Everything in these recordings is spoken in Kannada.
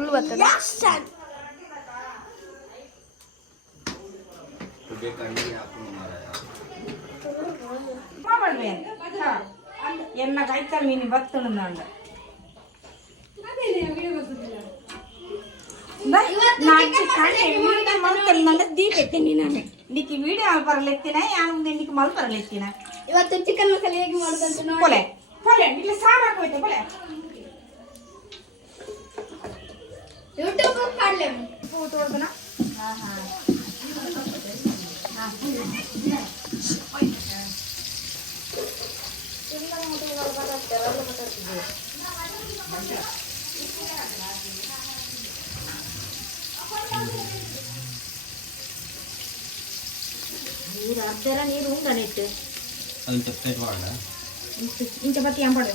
ಫುಲ್ ಬರ್ತದೆ. ಎನ್ನ ಕೈತಲ್ ಮೀನು ಬತ್ತುಂಡು ದೀಪ ಎತ್ತೀನಿ ನಾನು ನಿಕ್ಕೆ ವಿಡಿಯೋ ಬರಲೆತ್ತಿನ ಯಾನು ನಿಕ್ಕೆ ಮಲ್ ಬರಲೆತ್ತಿನ ಇವತ್ತು ಚಿಕನ್ ಮಸಾಲೆ ಹೇಗೆ ಮಾಡೋದಂತ ನೋಡಿ. ಕೊಲೆ ಕೊಲೆ ಇಲ್ಲ ಸಾರು ಹಾಕೋಯ್ತು ಕೊಲೆ ಯೂಟ್ಯೂಬ್ ಮಾಡಲೆ ಪೂ ತೋರ್ದನ ನೀರು ಅರ್ಧರ ನೀರು ಉಂಟನಿಟ್ಟು ಇಂಚ ಬತ್ತಿ ಯಾನ್ ಪಡೆ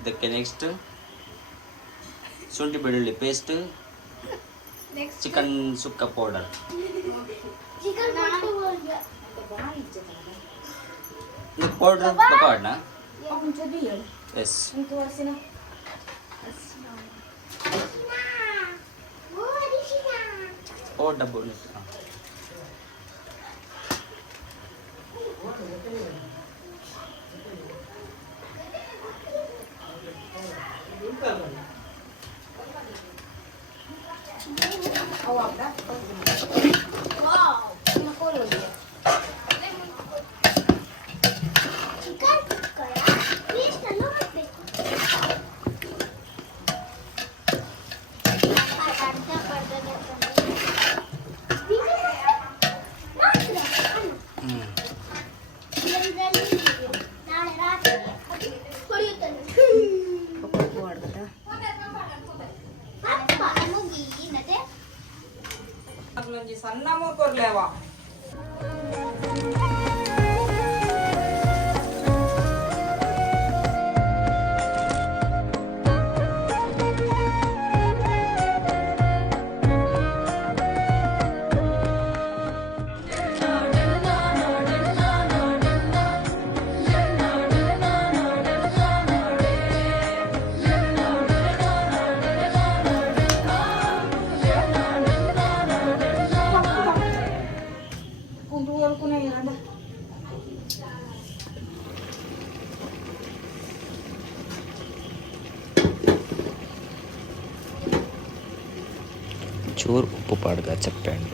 ಇದಕ್ಕೆ ನೆಕ್ಸ್ಟ್ ಶುಂಠಿ ಬೆಳ್ಳುಳ್ಳಿ ಪೇಸ್ಟ್, ಚಿಕನ್ ಸುಕ್ಕ ಪೌಡರ್. ಪೌಡರ್ ಬೇಕಾಡ್ನ ಎಸ್ ಓ ಡಬ್ಬು ಸಣ್ಣ ಮೂರ್ ಕೊರ್ಲೇವಾ ಚೂರು ಉಪ್ಪು ಪಾಡ್ದ ಚಪ್ಪೆಣ್ಣೆ.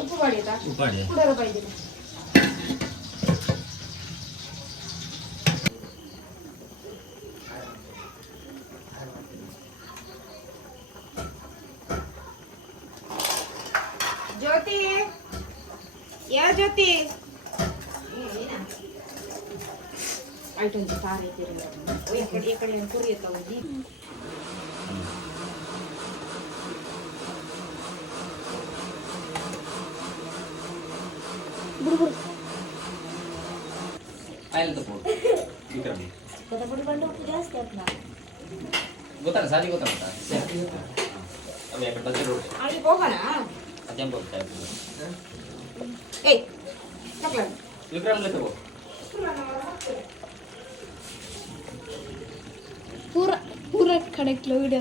ಉಪ್ಪು ಬಾಡಿದ ಕುಡರ ಬೈದಿಲ್ಲ ಜ್ಯೋತಿ ಯಾ ಜ್ಯೋತಿ ಆಯ್ತು ಸಾರು ಐತಿ ಈ ಕಡೆ ಕುರಿ ಎತ್ತವಜಿ ಗೊತ್ತಾಗ ಸಾರಿ ಗೊತ್ತಾಗ ಅಲ್ಲಿ ಹೋಗೋಣ ಏಯ್ ವಿಕ್ರಮ್ ತಗೋ ಪೂರ ಕಡೆಕ್ಲ ವಿಡಿಯೋ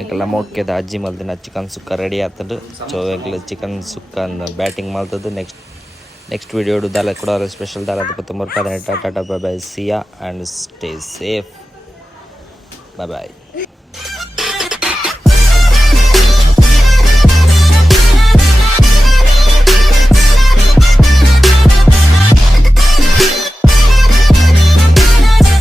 ಈಗೆಲ್ಲ ಮುಖ್ಯದ ಅಜ್ಜಿ ಮಲ್ದಿನ ಚಿಕನ್ ಸುಕ್ಕ ರೆಡಿ ಆಗ್ತದೆ. ಸೊ ಈಗಲೇ ಚಿಕನ್ ಸುಕ್ಕನ ಬ್ಯಾಟಿಂಗ್ ಮಾಡ್ತದೆ. ನೆಕ್ಸ್ಟ್ ವಿಡಿಯೋ ದಾಲ ಕೂಡ ಸ್ಪೆಷಲ್ ದಾಲ tata bye bye see ya and stay safe. Bye bye.